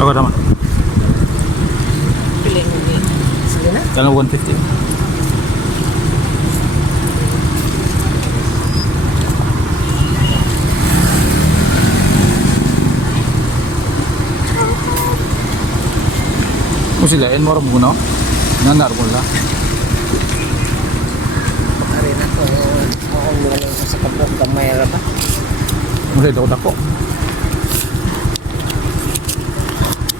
Ako naman. Pili mo din. Sige na. Dalang 150. Kung sila, yan mo rin muna. Nanar mo lang. Pag-ari na ko. Ako muna lang sa kapok. Gamay ra ba? Muli daw dako.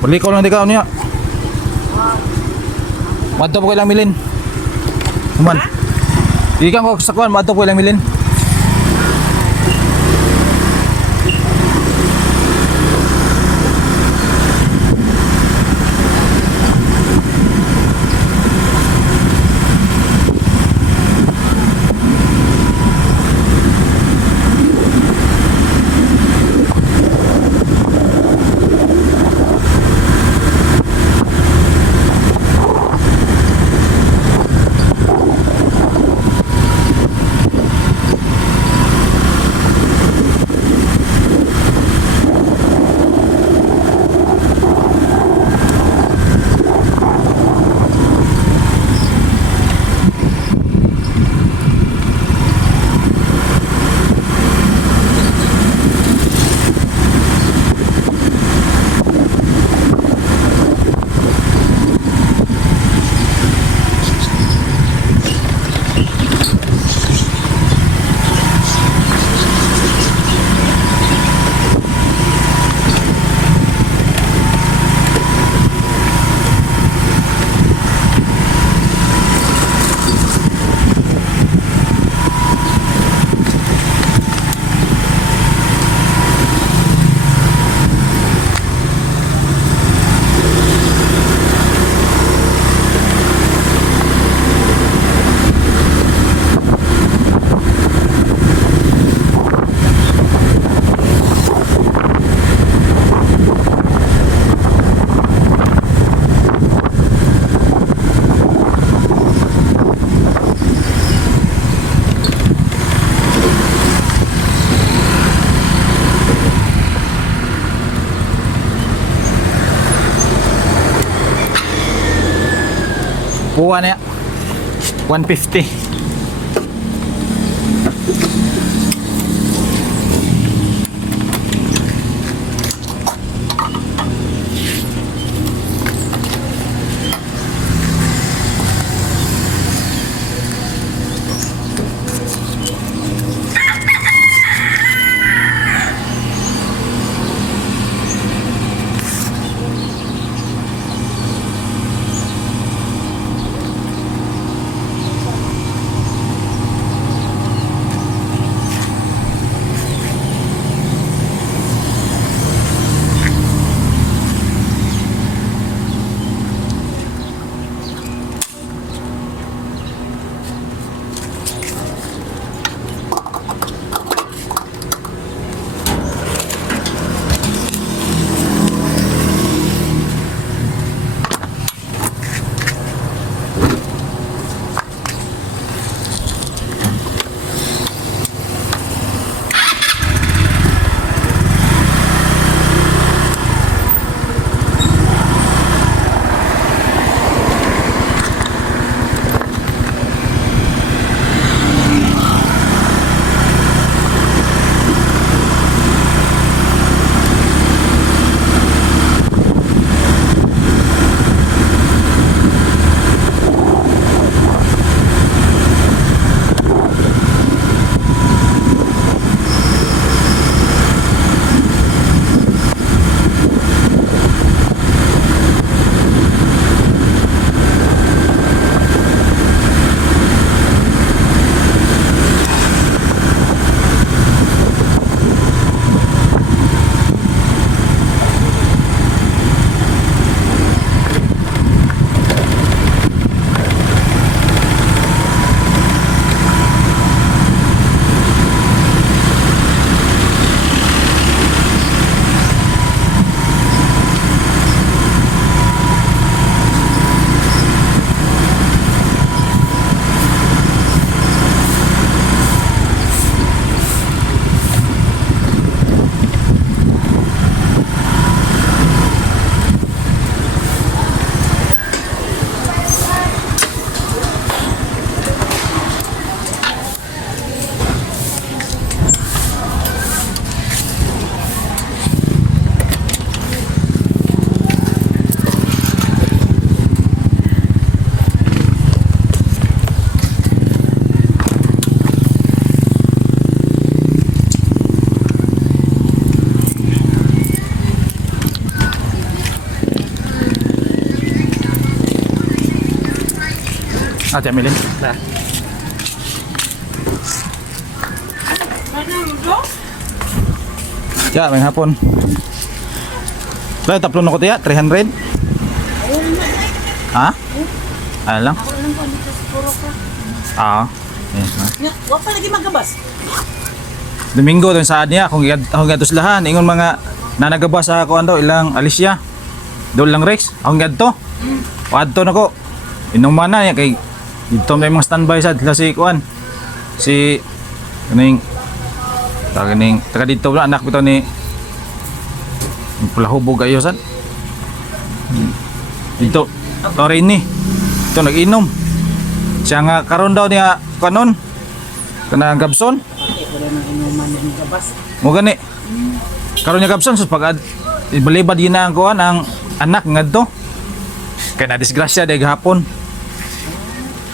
Balik ko lang di ka niya. Madto po ko ilang milin. Kuman. Ikan ko sa kuan, madto po ilang milin. Kuha na 150. Ate Emilin. Na. Ya, may hapon. Kaya taplon ako tiya, 300. Ha? Ano lang? Ako lang po dito sa puro ka. Ah. Yes, ma. Wala pa lagi magabas. Domingo dun sa niya kung gadto lahan ingon mga nanagaba sa ako ando ilang Alicia. Dol lang Rex. Akong gadto. Adto nako. Inuman na niya kay dito may mga standby sa si kuan. Si kaning taga dito wala anak bitaw ni Pulahubog ayo sad. Dito Torin ni. Ito nag-inom. Siya nga karon daw niya kanon. Kana Gabson. Wala nang inuman ng gabas. Mo gani. Karon niya Gabson sus pag ibalibad yun na ang kuan ang anak ngadto. Kay na disgrasya day gahapon.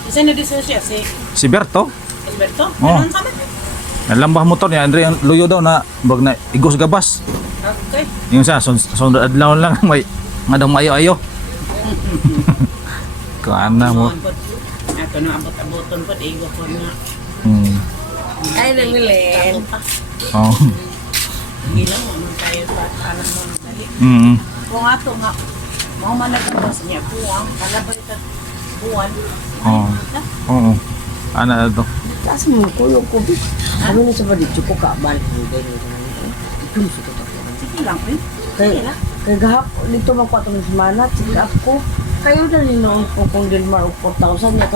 Isa na dito siya Si Berto. Alberto. Oh. Ano sabi? Nalambah motor niya Andre ang luyo daw na bag na igos gabas. Okay. Yung siya sunod adlaw lang may madang mayo-ayo. Kana mo. Ako na abot-aboton pa igo ko na. Ay, namilin. Oh. Gilang mo tayo sa anak mo dali. Kung ato nga mo man nagabas niya buwang kalabay ta buwan. Oh. Oo. Ana to. Taas mo, kuyo ko. Ano na sa badit? Chuko ka, balik mo. Sige lang eh. Kaya gahap, dito magpatong ng semana, check up ko. Kayo na rin noon ko kung Dilmar o 4,000 niya.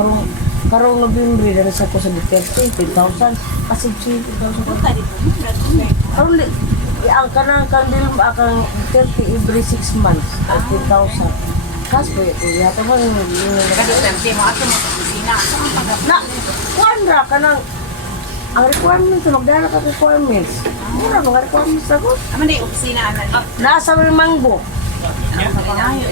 Karong November, na sa ko sa Duterte, 10,000. Kasi 10,000 ko. Punta dito. Karong ang kanang Dilmar, ang Duterte every 6 months, 10,000. Kas po ito, yata mo yung Kaduterte mo ato mo sa kusina. na, kuandra ka ng ang requirements, magdala ka requirements. Mura mga requirements ako. Aman na yung opisina anan. Nasa may manggo.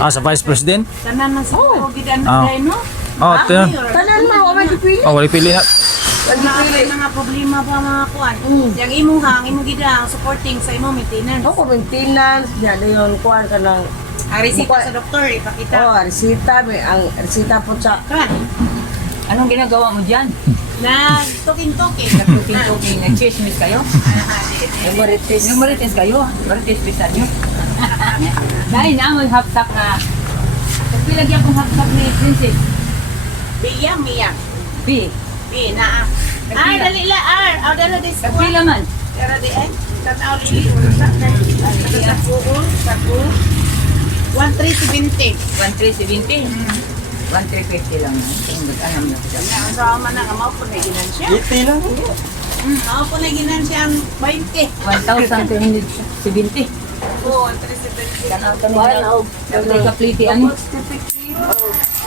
Ah sa Vice President. Tanan man sa gidan Ah. na no. Oh, tiyo. Tanan mo, wala dipili. Oh, wala pili na. Wala mga problema pa mga kuan. Yang imong hang imong gidang supporting sa imong maintenance. Ako, maintenance, yan yun, kuhan ka ng, Ang resita sa doktor ipakita. resita, ang resita po sa, Kan. Anong ginagawa mo dyan? Na toking-toking. Nagtuking-tuking, nag-chismis kayo? emeritus. Yung marites kayo, marites pisan nyo. Dahil na mo hapsak na, pilagyan kong hapsak ni Princess. Biyang miyang. B. Bi na. Ay dali la ar. Aw dala dis. Kapila man. Dara di ay. Tanaw lili usa na. Sa kuo, sa kuo. 1370. 1,370. 1,350 lang yan. Kung nag-anam na kita. Ang sa man na mao po na ginansya. 80 lang. Mao po na ginansya ang 20. 1,370. Oo, 1370. Wala na. Nagkapliti ano?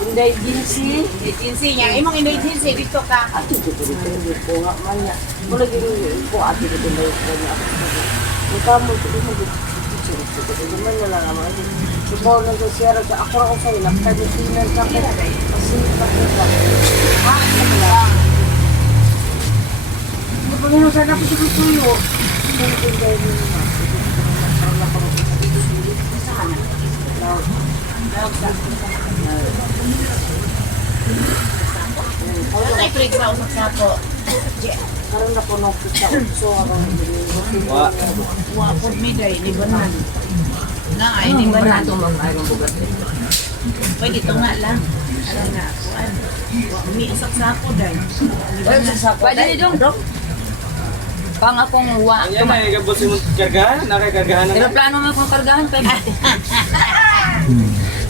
Inday Ginsi. Agency niya. Imong agency dito ka. Ato dito ko nga man niya. Mula gini ko ato dito na yung kanya ako. Ikaw mo dito mo dito. Dito man na lang naman. Ikaw na sa siyara sa ako ako sa'yo. Nakaditinan sa ako. Kasi pakita. Ha? Ano lang? Hindi pa nga sana ako sa tuyo. Hindi Inday Ginsi. Wala tayo break sa usak sa ako. Karoon na po nung kita. So, Wa po mi day libanan. Na ay libanan. Ito mga mayroong bugat. Pwede ito nga lang. Alam na ako. Umiisak sa ako day. Pwede rin dong. Pang akong wa. Yan may gabos yung kargahan, nakakargahan na. Pero plano mo akong kargahan pa.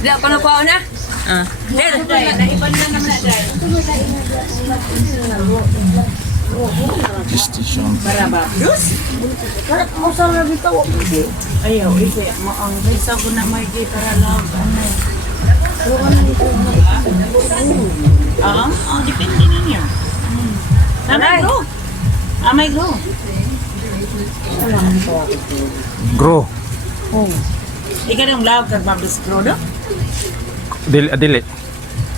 Hindi ako nakuha na. Day, naiban na naman na day. Station. Para ba? Karat mo sa labi ka. Ayaw, ito. Mo ang resa ko na may day para lang. Depende na niya. May grow. May grow. Grow. Ikaw yung love kag mabis grow do? Dili.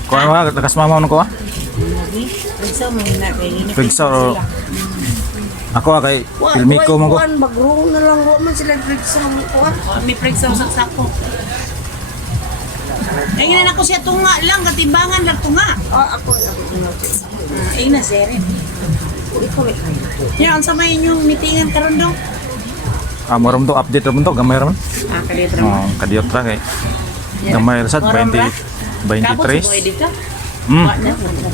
Kuha mo takas mama mo ko. Resa mo na kay ini. Pigsa or ako kay filmi ko mo ko. Magro na lang. Wa man sila drink sa mga kuwan. May preg sa usak sako. Ay, na ako siya tunga lang, katimbangan lang tunga. Ako na. Ay, na, sir. Ikaw may kayo. Yan, ang sama inyong meetingan karon daw. Maram to update ram to gamay ram. Kalitra mo. Kadiyot ra kay. Gamay ra sad 20 Kapos, 23. boy, di ka?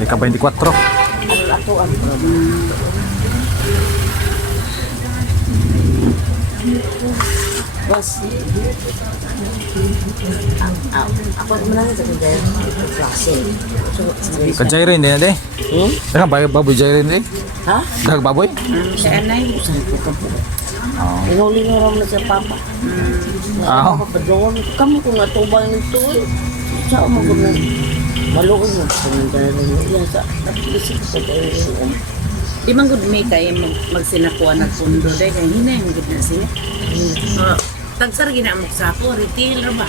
Ika 24. Boss. Ako naman sa kanya. Klase. Kajay rin din de. Dagang baboy jay rin de. Ha? Dagang baboy. Si Anay. Inuli nga rin na sa papa. Padungan kamu kung natubang nito eh. Sa mo ko na. Malukod mo. Yan sa napisip sa tayo. Di man gud may kay magsinakuan ng pundo dahil kaya hinay mo gud na siya. Tagsar ginamok sa ako, retail ra ba?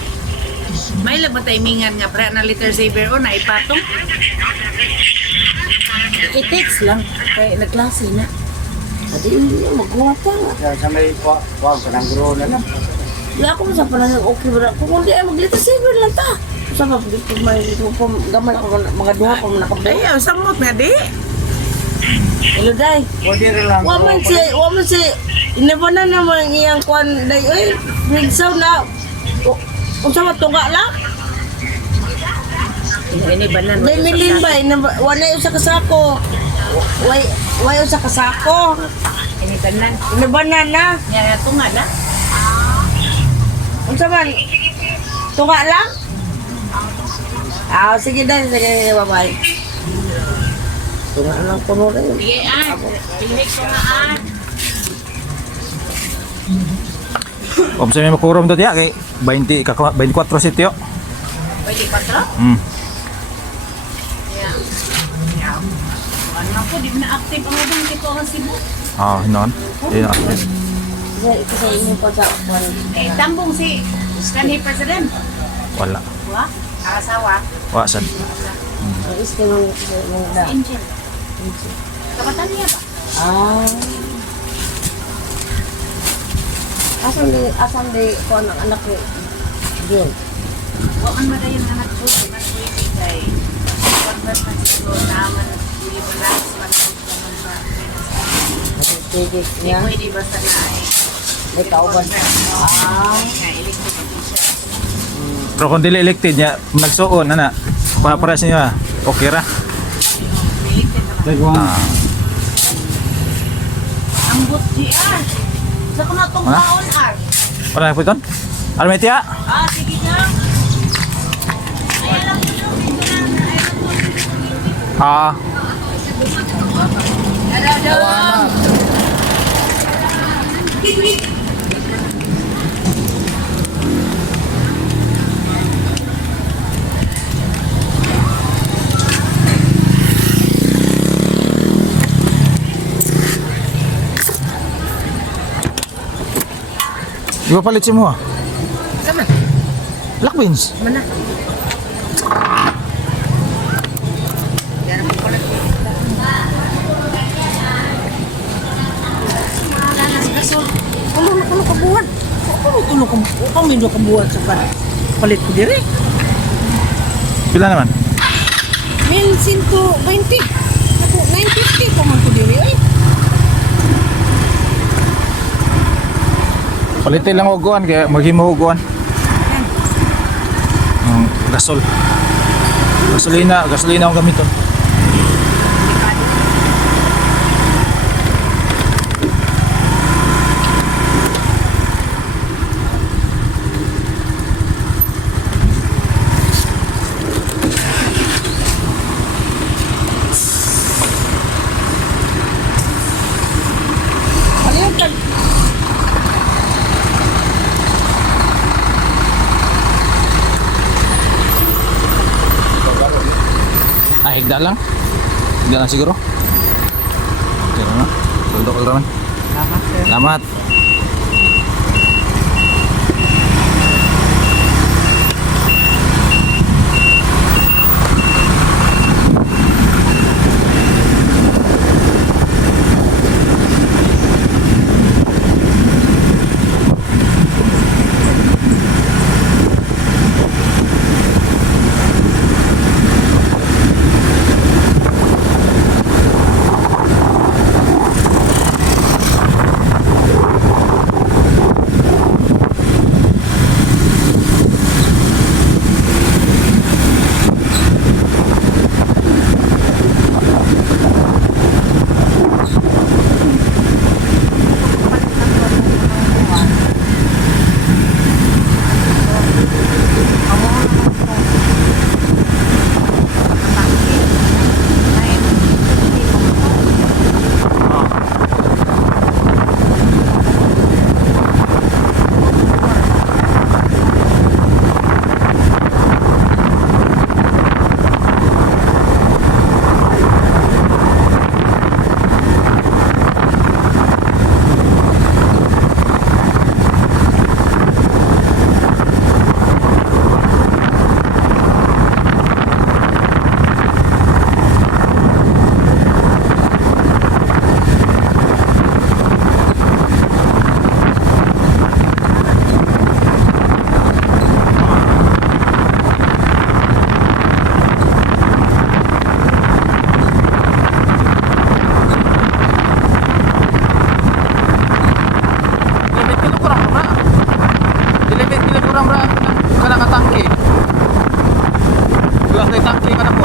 May labang timingan nga pre na liter saver o na ipatong. I-text lang kay nagklase na. Adi magkuha pa. Sa may wag ka ng guro na lang. Di ako sa panahon okay ba? Kung hindi ay maglita silver lang ta. Sa dito may dito po gamay ko mga duha ko nakabay. Ay, samot nga di. Hello day. Pwede rin lang. Wa man si inabanan naman iyang kwan day oy. Nagsaw na. Unsa man tunga lang? Ini banan. Day milin ba wala usa ka sako. Way usa ka sako. Ini tanan. Inabanan na. Nya tunga na. Unsa man? Tunga lang? Sige day, sige bye-bye. Tunga lang kuno rin. Sige an. Pilih ko nga an. Om sa may makurom to tiya kay 20 ka 24 sityo. Pwede patro? Ya. Ya. Ano ko di na active ang ubang dito ang Cebu. Hinon. Kasi inyo pa sa kwan. Eh tambong si kanhi president. Wala. Wa? Asawa. Wa sad. Iske mong da. Angel. Kapatan niya ba? Asan di ko ang anak ni Jun. Wa man madayon anak ko man ko kay convert na siguro naman dili balance man naman ba. Sige Hindi niya. pwede basta na ay May kauban. kay electric official. Pero kung dili elected niya nagsuon ana. Paparas niya. Okay ra. Ang but GR. Sa ko na tong Ha? taon ar. Wala na po ito? Ano may tiya? Sige na. Ayan lang ito. Di ba palit si mo? Sama. Black beans. Mana? Yan ang pala. Kulo kabuan. Kulo kabuan sa palit ko dire. Pila naman? 1120. Ako 950 pa man ko dire ay. Palitin lang huguan kaya maghimo huguan. Gasol. Gasolina ang gamiton. Higda lang. Higda lang siguro. Okay na. Tuldok ko naman. Salamat. Wala tayo tangki ka na po.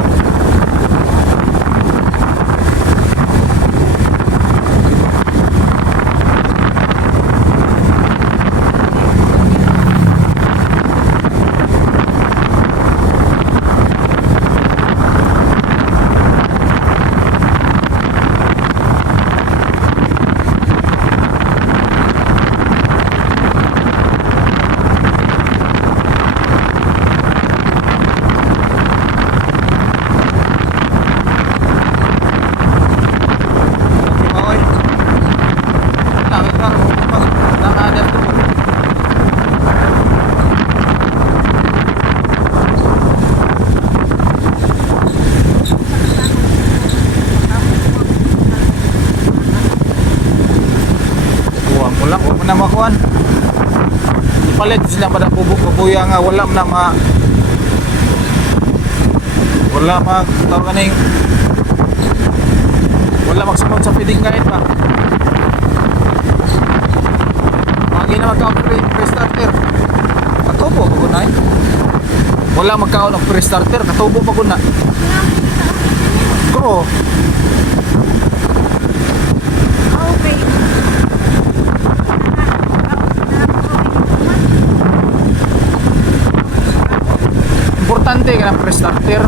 Wala ko na makuan. Ipalit sila pada pubuya nga wala na wala mag tawag kaning wala magsunod sa feeding guide pa. Magi na magka-pre-starter. Katubo ko na. Wala magkaon ng pre-starter, katubo pa ko na. Kuro. Okay. Importante ka ng pre-starter.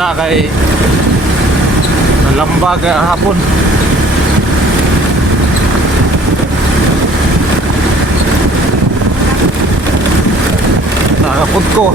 Wala kay nalambag hapon. Nakapod ko.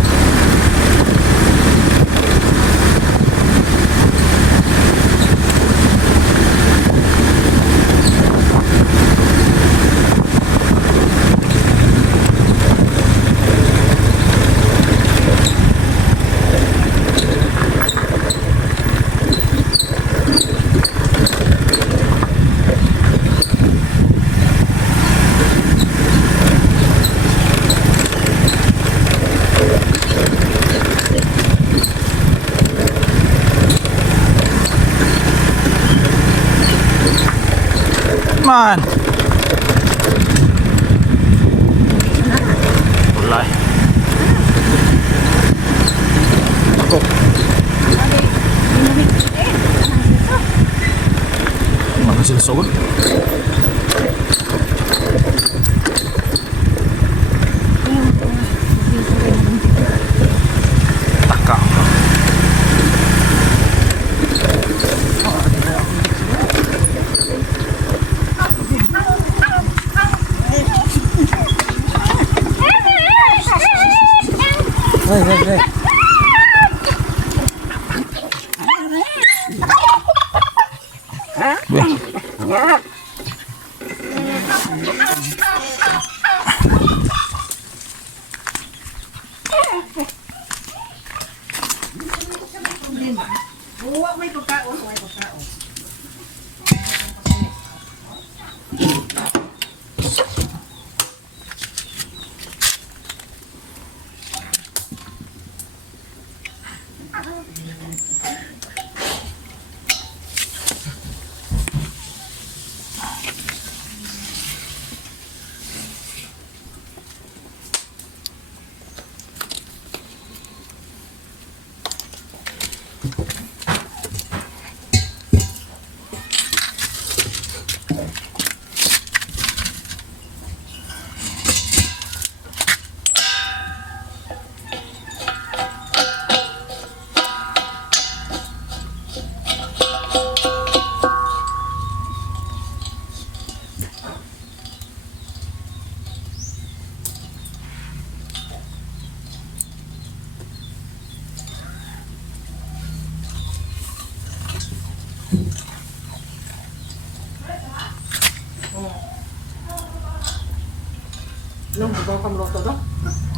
Man. Wala. Ako. Mga silsogol. Taka.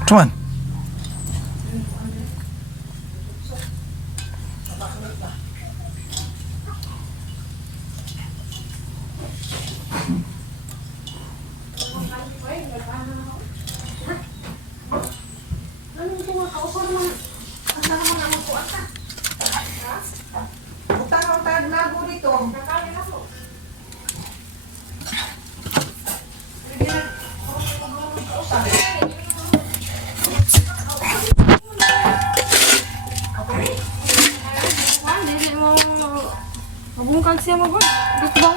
Cuman. Mabungkag siya mo ba? Dito ba?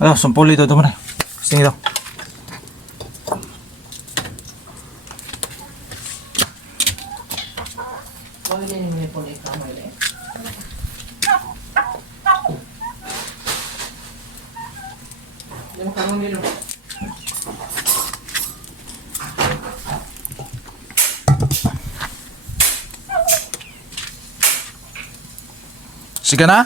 Ano, sampul ito muna. Sing ito. Sige na?